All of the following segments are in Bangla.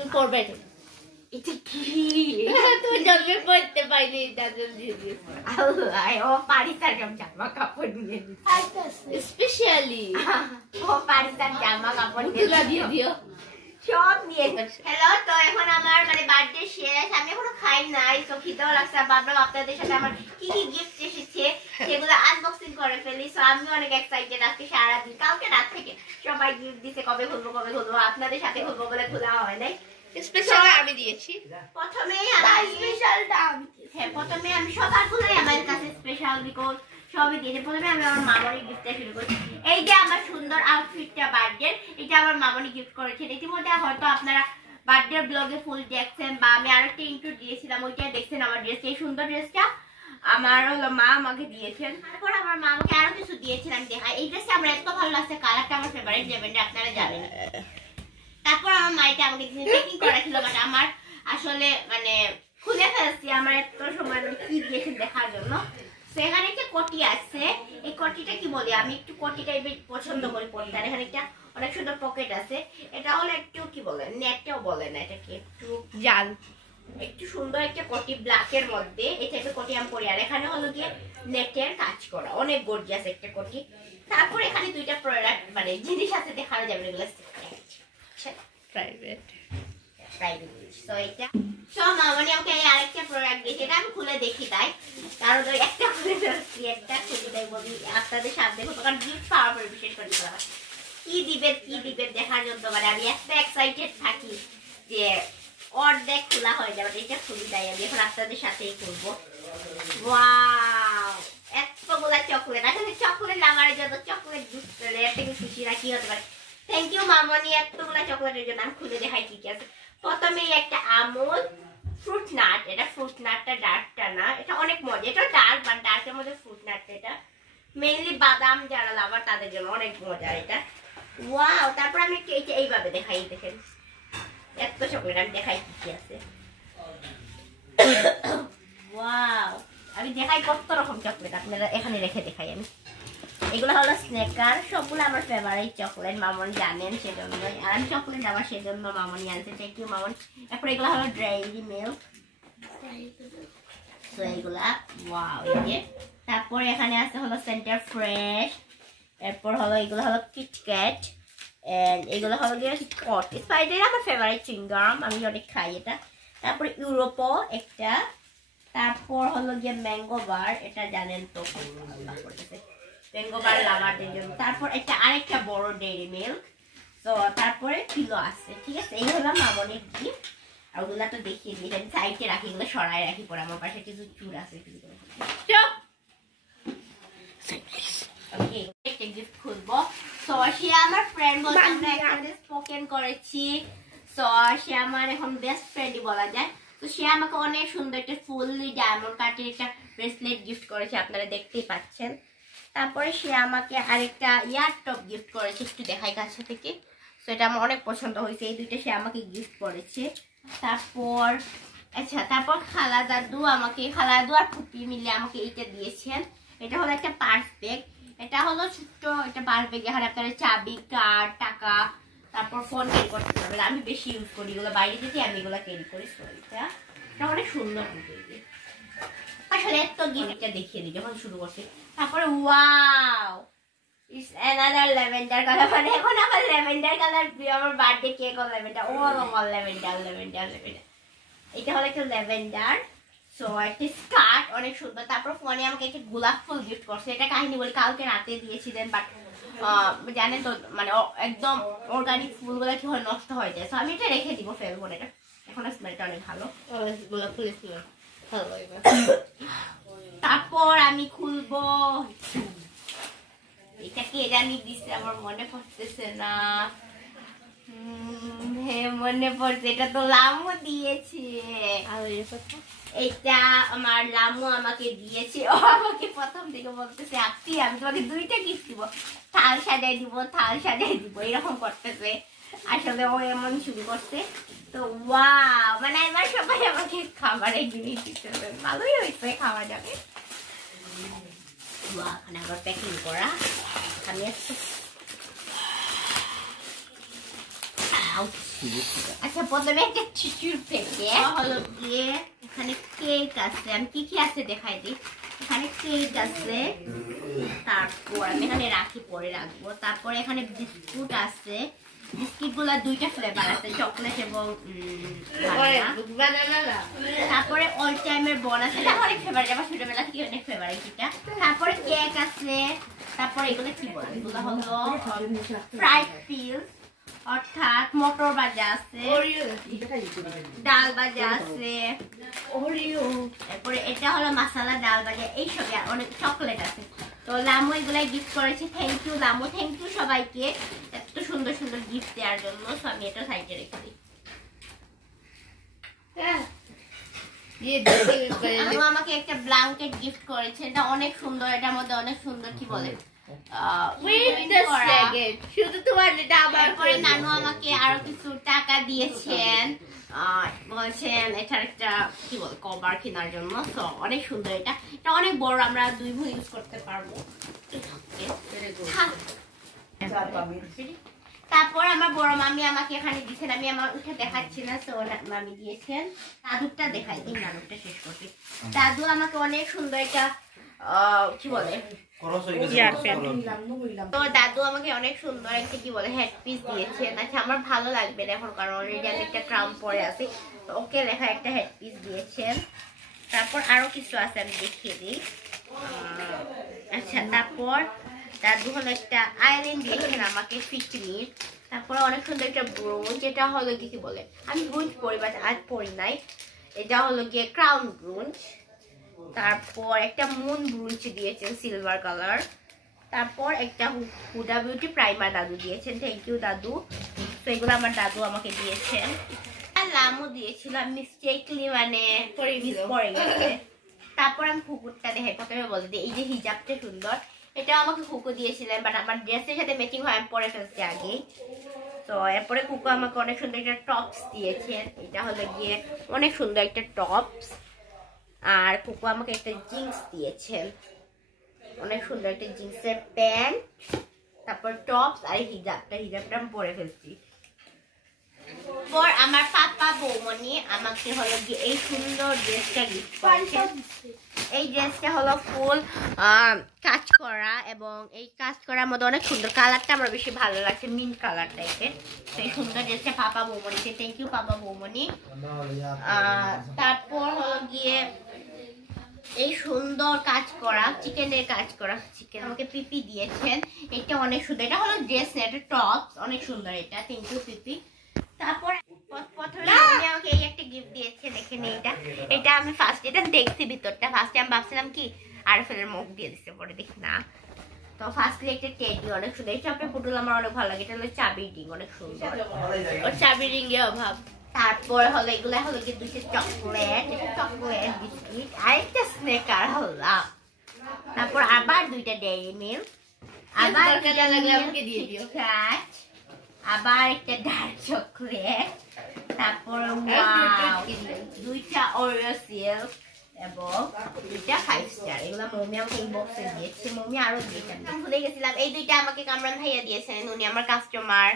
তুই করবে তো এটা কি তুই জন্মে পড়তে পাইনি এটা দিয়ে আল্লাহ ও পারিতার জামা কাপড় নিয়ে স্পেশালি ও পারিতার জামা কাপড় দিয়ে দিও সব নিয়ে। হ্যালো, তো এখন আমার মানে বার্থডে শেষ, আমি এখনো খাই নাই, তো খিদেও লাগছে। ভাবলাম আপনাদের সাথে আমার কি কি গিফট এসেছে সেগুলো আনবক্সিং করে ফেলি। সো আমি অনেক এক্সাইটেড, আজকে সারাদিন কালকে রাত থেকে সবাই গিফট দিতে, কবে খুলবো আপনাদের সাথে খুলবো বলে খোলা হয় নাই। স্পেশাল আমি দিয়েছি প্রথমে আমি সকালগুলোই আমার কাছে স্পেশাল, বিকজ সবই দিয়েছে। প্রথমে আমি আমার মামনি গিফটটা শুরু করি। এই যে আমার সুন্দর আউটফিটটা বার্থডে, এটা আমার মামনি গিফট করেছেন। ইতিমধ্যে হয়তো আপনারা বার্থডে ব্লগে ফুল দেখছেন, বা আমি আরেকটা ইন্ট্রো দিয়েছিলাম, ওইটা দেখছেন আমার ড্রেস। এই সুন্দর ড্রেসটা আমার হলো মা আমাকে দিয়েছেন। তারপর আমার মা আমাকে আরো কিছু দিয়েছেন, আমি দেখাই। এই ড্রেসটা আমার এত ভালো লাগছে, কালারটা আমার ফেভারিট, ল্যাভেন্ডার, আপনারা জানেন। তারপর আমার মাইটা আমাকে প্যাকিং করা ছিল, বাট আমার আসলে মানে খুলে ফেলছি, আমার এত সময় কি দিয়েছেন দেখার জন্য। সেখানে একটা কটি আছে, এই কটিটা কি বলি, আমি একটু কটি টাইপের পছন্দ করি পড়তে। আর এখানে একটা অনেক সুন্দর পকেট আছে, এটা হলো একটু কি বলে, নেটটাও বলে না, এটাকে একটু জাল, একটু সুন্দর একটা কটি ব্ল্যাকের মধ্যে। এই টাইপের কটি আমি পরি। আর এখানে হলো গিয়ে নেটের কাজ করা, অনেক গর্জিয়াস একটা কটি। তারপর এখানে দুইটা প্রোডাক্ট মানে জিনিস আছে, দেখানো যাবে এগুলো প্রাইভেট। সো এটা সব মামনি আমাকে আরেকটা প্রোডাক্ট দিয়েছে, এটা আমি খুলে দেখি, তাই কারণ ওই একটা খুলে ফেলছি, একটা খুলে তাই বলি আপনাদের সাথে দেখো, কারণ গিফট পাওয়ার পরে বিশেষ করে কি দিবে দেখার জন্য। মানে আমি এত এক্সাইটেড থাকি যে অর্ধেক খোলা হয়ে যাবে, এটা খুলি তাই আমি এখন আপনাদের সাথেই করবো। ওয়াও, এতগুলা চকলেট, আসলে চকলেট আমার জন্য চকলেট গিফট করে এর থেকে খুশি রাখি হতে পারে। থ্যাংক ইউ মামনি এতগুলা চকলেটের জন্য। আমি খুলে দেখাই কি কি আছে। প্রথমে একটা আমুল ফ্রুট নাট, এটা ফ্রুট নাটটা ডার্কটা না, এটা অনেক মজা, এটা ডার্ক বাট ডার্কের মধ্যে ফ্রুট নাটটা, এটা মেইনলি বাদাম যারা লাভার তাদের জন্য অনেক মজা এটা। ওয়াও, তারপর আমি একটু এইভাবে দেখাই, দেখেন এত চকলেট, আমি দেখাই কি কি আছে। ওয়াও, আমি দেখাই কত রকম চকলেট, আপনারা এখানে রেখে দেখাই আমি। এগুলো হলো স্নেকার, সবগুলো আমার ফেভারিট চকলেট, মামনি জানেন সেজন্য। আর আমি চকলেট আমার সেজন্য মামনি আনছে, থ্যাংক ইউ মামনি। তারপর এগুলো হলো ডেইরি মিল্ক, তো এইগুলা ওয়াও এই যে। তারপর এখানে আছে হলো সেন্টার ফ্রেশ, এরপর হলো এগুলো হলো কিটক্যাট, এন্ড এগুলো হলো গিয়ে স্পট স্পাইডার, আমার ফেভারিট চিংগাম, আমি অনেক খাই এটা। তারপর ইউরোপো একটা, তারপর হলো গিয়ে ম্যাঙ্গো বার, এটা জানেন তো ম্যাঙ্গো বার লাভারদের জন্য। তারপর একটা আরেকটা বড় ডেইরি মিল্ক, তো তারপরে কিলো আছে, ঠিক আছে। এই হলো মামনির গিফট। আর ওগুলা তো দেখিয়ে দিই, আমি সাইডে রাখি, এগুলো সরাই রাখি পরে, আমার পাশে কিছু চুর আছে। ওকে, একটা গিফট খুলবো। তো সে আমার ফ্রেন্ড বলতে আমরা একসাথে স্পোকেন করেছি, তো সে আমার এখন বেস্ট ফ্রেন্ডই বলা যায়। তো সে আমাকে অনেক সুন্দর একটা ফুললি ডায়মন্ড কাটের একটা ব্রেসলেট গিফট করেছে, আপনারা দেখতেই পাচ্ছেন। তারপরে সে আমাকে আরেকটা ইয়ার টপ গিফট করেছে, একটু দেখাই কাছে থেকে। তো এটা আমার অনেক পছন্দ হয়েছে, এই দুইটা সে আমাকে গিফট করেছে। তারপর আচ্ছা, তারপর খালা দাদু আর ফুপি মিলে আমাকে এইটা দিয়েছেন। এটা হলো একটা পার্স ব্যাগ, এটা হলো ছোট্ট একটা পার্স ব্যাগ, এখানে আপনারা চাবি, কার্ড, টাকা, তারপর ফোন ক্যারি করতে পারবেন। আমি বেশি ইউজ করি এগুলো, বাইরে থেকে আমি এগুলো ক্যারি করি। এটা অনেক সুন্দর, আসলে এত গিফটটা দেখিয়ে দিই যখন শুরু করছি। তারপরে wow, it's another lavender colour, মানে এখন আমার ল্যাভেন্ডার কালার প্রিয়, আমার বার্থডে কেক অল ল্যাভেন্ডার, ও অল ল্যাভেন্ডার। এটা হলো একটা ল্যাভেন্ডার, সো একটা স্কার্ট অনেক সুন্দর। তারপর ফোনে আমাকে একটা গোলাপ ফুল গিফট করছে, এটা কাহিনী বলি, কালকে রাতে দিয়েছিলেন, বাট জানেন তো মানে একদম অর্গানিক ফুলগুলো কি হয়, নষ্ট হয়ে যায়। তো আমি এটা রেখে দিব, ফেলবো না, এটা এখন স্মেলটা অনেক ভালো, গোলাপ ফুলের স্মেল ভালো লাগবে। তারপর আমি খুলবো, এটা কে জানি দিচ্ছে, আমার মনে পড়তেছে না। হ্যাঁ মনে পড়ছে, এটা তো লামু দিয়েছে। এটা আমার লামু আমাকে দিয়েছে, ও আমাকে প্রথম থেকে বলতেছে আপনি আমি তোমাকে দুইটা গিফট দিব, থাল সাজাই দিব এরকম করতেছে। আসলে ও এমন শুরু করছে। তো ওয়াও, মানে এবার সবাই আমাকে খাবারের জিনিস দিচ্ছে, ভালোই হয়েছে, খাওয়া যাবে। ওখানে আবার প্যাকিং করা, আমি একটু আচ্ছা প্রথমে একটা টিস্যুর থেকে হলো গিয়ে এখানে কেক আছে, আমি কি কি আছে দেখাই দিই। এখানে কেক আছে, তারপর আমি এখানে রাখি, পরে রাখবো। তারপর এখানে বিস্কুট আছে, বিস্কিট গুলা দুইটা ফ্লেভার আছে, চকলেট এবং তারপরে অল টাইমের বল আছে, অনেক ফেভারিট, আমার ছোটবেলা থেকে অনেক ফেভারিট এটা। তারপরে কেক আছে, তারপরে এগুলো কি বলে, এগুলো হলো ফ্রাইড পিস অর্থাৎ মটর ভাজা আছে, ডাল ভাজা আছে, তারপরে এটা হলো মশলা ডাল ভাজা, এইসব অনেক চকলেট আছে। তো লামু এগুলাই গিফট করেছে, thank you Lamu, thank you সবাইকে এত সুন্দর সুন্দর গিফট দেওয়ার জন্য। তো আমি এটা সাইডে রেখে দিই। আমাকে একটা ব্ল্যাঙ্কেট গিফট করেছে, এটা অনেক সুন্দর, এটার মধ্যে অনেক সুন্দর কি বলে নানু আমাকে আরো কিছু টাকা দিয়েছেন, বলছেন এটার একটা কি বল কভার কেনার জন্য। তো অনেক সুন্দর, এটা এটা অনেক বড়, আমরা দুই ভাই ইউজ করতে পারবো। তারপর আমার বড় মামি আমাকে এখানে দিয়েছেন, আমি আমার উঠে দেখাচ্ছি না, তো মামি দিয়েছেন। দাদুরটা দেখাই দিই, নানুরটা শেষ করছি। দাদু আমাকে অনেক সুন্দর একটা কি বলে তো দাদু আমাকে অনেক সুন্দর একটা কি বলে হেড পিস দিয়েছেন। আচ্ছা আমার ভালো লাগবে না এখন, কারণ অলরেডি আমি একটা ক্রাউন পরে আছি, তো ওকে লেখা একটা হেড পিস দিয়েছেন। তারপর আরো কিছু আছে, আমি দেখিয়ে দিই। আচ্ছা তারপর দাদু হলো একটা আইল্যান্ড দিয়েছেন আমাকে ফিটমিট। তারপর অনেক সুন্দর একটা ব্রুঞ্চ, যেটা হলো কি বলে আমি ব্রুঞ্চ পরি বাট আজ পরি নাই, এটা হলো গিয়ে ক্রাউন ব্রুঞ্চ। তারপর একটা মুন ব্রুঞ্চ দিয়েছেন সিলভার কালার। তারপর একটা হুডা বিউটি প্রাইমার দাদু দিয়েছেন, থ্যাংক ইউ দাদু। তো এগুলো আমার দাদু আমাকে দিয়েছেন। আর লামু দিয়েছিল, মিস্টেকলি মানে পরে গেছে। তারপর আমি কুকুরটা দেখে প্রথমে বলে দিই, এই যে হিজাবটা সুন্দর, এটা আমাকে কুকু দিয়েছিলেন, বাট আমার ড্রেসের সাথে ম্যাচিং হয়, আমি পরে ফেলছি আগেই। তো এরপরে কুকু আমাকে অনেক সুন্দর একটা টপস দিয়েছেন, এটা হলো গিয়ে অনেক সুন্দর একটা টপস। আর কুকু আমাকে একটা জিন্স দিয়েছেন, অনেক সুন্দর একটা জিন্সের প্যান্ট, তারপর টপস আর হিজাবটা আমি পরে ফেলছি। পর আমার পাপা বৌমনি আমাকে হলো গিয়ে এই সুন্দর ড্রেসটা গিফট করেছে। এই ড্রেসটা হলো ফুল কাজ করা, এবং এই কাজ করার মধ্যে অনেক সুন্দর, কালারটা আমার বেশি ভালো লাগছে, মিন্ট কালার টাইপের। এই সুন্দর ড্রেসটা পাপা বৌমনিকে, থ্যাংক ইউ পাপা বৌমনি। তারপর হলো গিয়ে এই সুন্দর কাজ করা চিকেনের কাজ করা চিকেন আমাকে পিপি দিয়েছেন, এটা অনেক সুন্দর, এটা হলো ড্রেস না, এটা টপস, অনেক সুন্দর এটা, থ্যাংক ইউ পিপি। তারপর প্রথমে উনি আমাকে এই একটা গিফট দিয়েছেন, এখানে এটা আমি ফার্স্ট এটা দেখছি ভিতরটা, ফার্স্টে আমি ভাবছিলাম কি আরফেলের মুখ দিয়ে দিচ্ছে, পরে দেখি না। তো ফার্স্টলি একটা টেডি, অনেক সুন্দর, এই চাপের পুতুল আমার অনেক ভালো লাগে, এটা হলো চাবি রিং, অনেক সুন্দর, ওর চাবি রিং এর অভাব। তারপর হলো এগুলা হলো কি দুইটা চকলেট, চকলেট বিস্কিট, আরেকটা স্নেকার হলাম। তারপর আবার দুইটা ডেইরি মিল্ক, আবার আমাকে দিয়ে দিও, আবার একটা ডার্ক চকলেট, তারপর দুইটা ওরিও সিল্ক এবং দুইটা 5 স্টার। এগুলো মমি আমাকে এই বক্সে দিয়েছে, মমি আরো দিয়েছেন, ভুলে গেছিলাম। এই দুইটা আমাকে কামরান ভাইয়া দিয়েছেন, উনি আমার কাস্টমার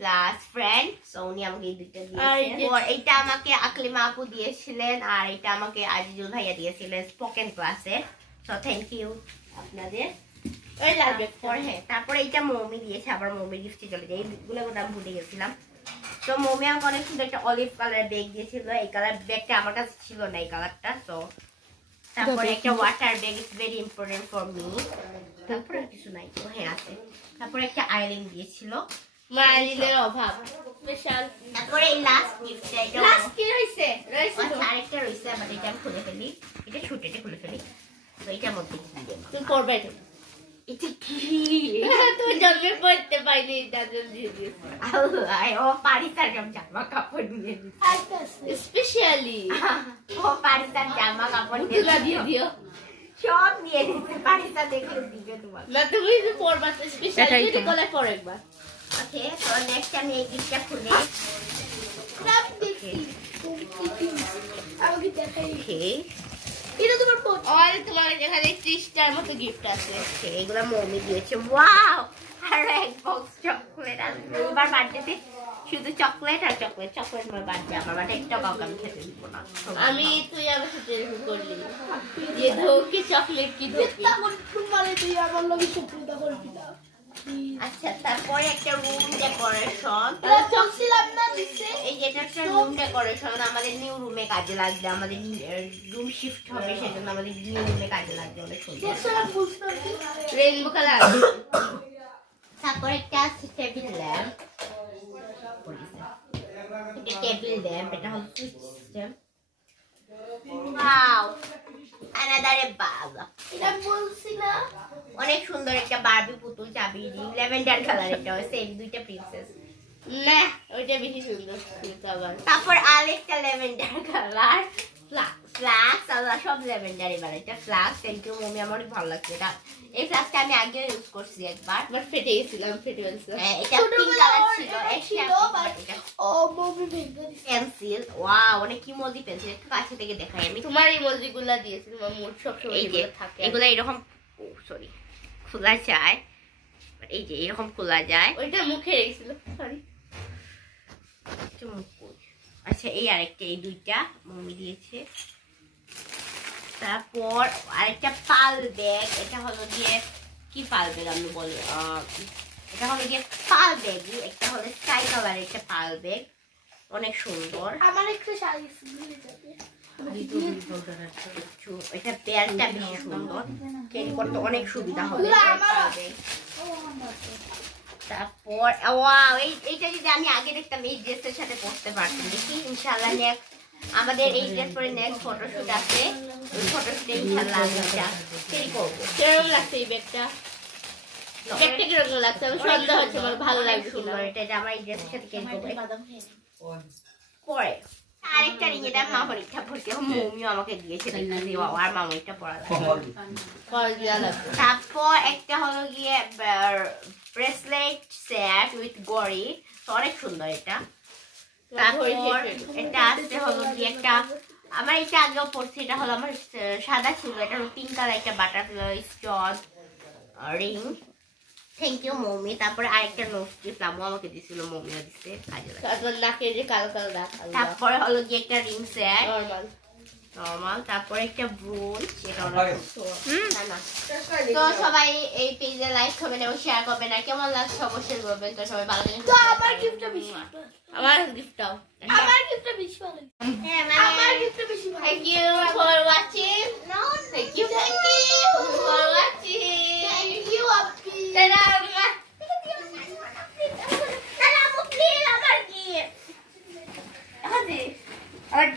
প্লাস ফ্রেন্ড, সো উনি আমাকে এই দুইটা দিয়েছেন। আর এইটা আমাকে আকলিমা আপু দিয়েছিলেন, আর এটা আমাকে আজিজুল ভাইয়া দিয়েছিলেন স্পোকেন ক্লাসে, সো থ্যাংক ইউ আপনাদের। তারপরে এইটা মমি দিয়েছে, আবার মমি গিফটে চলে যায়, এইগুলো আমি ভুলে গেছিলাম। তো মমি আমাকে অনেক সুন্দর একটা অলিভ কালারের ব্যাগ দিয়েছিল, এই কালার ব্যাগটা আমার কাছে ছিল না, এই কালারটা। তো তারপরে একটা water bag, is very important for me. তারপরে কিছু নাই, তো হ্যাঁ আছে। তারপরে একটা আইল্যান্ড দিয়েছিল, মাইলের অভাব স্পেশাল। তারপরে এই লাস্ট গিফটটা, এটা লাস্ট কি হইছে আরেকটা রইছে, বাট এটা আমি খুলে ফেলি, এটা ছুটেটে খুলে ফেলি। তো এটার মধ্যে কি দেব তুমি করবে, এটা কি তুমি জন্মে পড়তে পাইনি, দাদু দিয়ে দিয়েছে। আল্লাহ, ও পারিসার জামা কাপড় দিয়ে দিয়েছে স্পেশালি, ও পারিসার জামা কাপড় দিয়ে দিও, সব নিয়ে দিতে, পারিসা দেখলে দিবে তোমার না, তুমি পরবা স্পেশালি, যদি কলে পর একবার। ওকে, তো নেক্সট আমি এই গিফটটা খুলে সব দেখি, আমি দেখাই। ওকে, এটা তোমার পোট, আর তোমার এখানে 30টার মতো গিফট আছে, এগুলো মমি দিয়েছে। ওয়াও, আর এক বক্স চকলেট আছে, এবার বার্থডেতে শুধু চকলেট আর চকলেট চকলেট আমার বাচ্চা আমার বাচ্চা একটা কাউকে আমি খেতে দিব না আমি তুই আমার সাথে এরকম করলি ये ধোকে চকলেট কি ধোকে মানে তুই আমার লগে সুপ্রিতা করবি না আচ্ছা তারপরে একটা রুম ডেকোরেশন চকছিলাম না দিছে এই যেটা একটা রুম ডেকোরেশন আমাদের নিউ রুমে কাজে লাগবে আমাদের রুম শিফট হবে সেজন্য আমাদের নিউ রুমে কাজে লাগবে অনেক সুন্দর রেইনবো কালার তারপর একটা টেবিল ল্যাম্প এটা টেবিল ল্যাম্প এটা হলো সুইচ সিস্টেম ওয়াও অ্যানাদার এ বাবা এটা বলছি না অনেক সুন্দর একটা বারবি পুতুল চাবি রিং ল্যাভেন্ডার কালার এটা সেম দুইটা প্রিন্সেস না ওইটা বেশি সুন্দর আবার তারপর আরেকটা ল্যাভেন্ডার কালার ফ্লাক্স আল্লাহ সব ল্যাভেন্ডার এবার এটা ফ্লাক্স থ্যাংক ইউ মমি আমার অনেক ভালো লাগছে এটা এই ফ্লাক্সটা আমি আগে ইউজ করছি একবার আমার ফেটে গেছিলাম ফেটে গেছিল এটা পিঙ্ক কালার ছিল ছিল এটা ও মমি ভেঙে দিছে পেন্সিল ওয়াও অনেক ইমোজি পেন্সিল একটু কাছে থেকে দেখাই আমি তোমার ইমোজিগুলা দিয়েছি তোমার মোট সব সময় এই যে থাকে এগুলো এরকম ও সরি খোলা যায় এই যে এরকম খোলা যায় ওইটা মুখে রেখেছিল সরি আচ্ছা এই আরেকটা এই দুইটা মম্মি দিয়েছে তারপর আরেকটা পাল ব্যাগ এটা হলো দিয়ে কি পাল ব্যাগ আমি বলি এটা হলো দিয়ে পাল ব্যাগ একটা হলো স্কাই কালার একটা পাল ব্যাগ অনেক সুন্দর আমার একটা শাড়ি ভুলে যাবে এটা প্যান্টটা বেশি সুন্দর ক্যারি করতে অনেক সুবিধা হবে তারপর ওয়াও এইটা যদি আমি আগে দেখতাম এই ড্রেসের সাথে পরতে পারতাম দেখি ইনশাআল্লাহ নেক্সট আমাদের এই ড্রেস পরে নেক্সট ফটোশুট আছে ওই ফটোশুটে ইনশাআল্লাহ আমি এটা ক্যারি করব কেমন লাগছে এই ব্যাগটা ব্যাগটা কিরকম লাগছে আমি সন্দেহ হচ্ছে আমার ভালো লাগছে সুন্দর এটা আমার এই ড্রেসের সাথে ক্যারি করব পরে আরেকটা রিং এটা মা পরীক্ষা ভর্তি মমিও আমাকে দিয়েছে আর মামুইটা পড়া লাগবে তারপর একটা হলো গিয়ে ব্রেসলেট সেট উইথ গড়ি অনেক সুন্দর এটা তারপর এটা আসতে হলো গিয়ে একটা আমার এটা আগেও পড়ছে এটা হলো আমার সাদা ছিল এটা হলো পিঙ্ক কালার একটা butterfly stone ring thank you mummy তারপরে আরেকটা নোট স্ট্রিপ নামও আমাকে দিছিল মমিও দিছে কাজে লাগে তারপর নাকে যে কালো কালো দাগ তারপরে হলো গিয়ে একটা রিং সেট নরমাল নরমাল তারপরে একটা ব্রুচ এটা অনেক তো সবাই এই পেজে লাইক করবেন এবং শেয়ার করবেন আর কেমন লাগছে অবশ্যই বলবেন তো সবাই ভালো থাকবেন তো আমার গিফটটা বেশি আমার গিফটটাও আমার গিফটটা বেশি ভালো আমার গিফটটা বেশি ভালো Thank you for watching. No, Thank you for watching. thank you আপনি Ta-da! আমার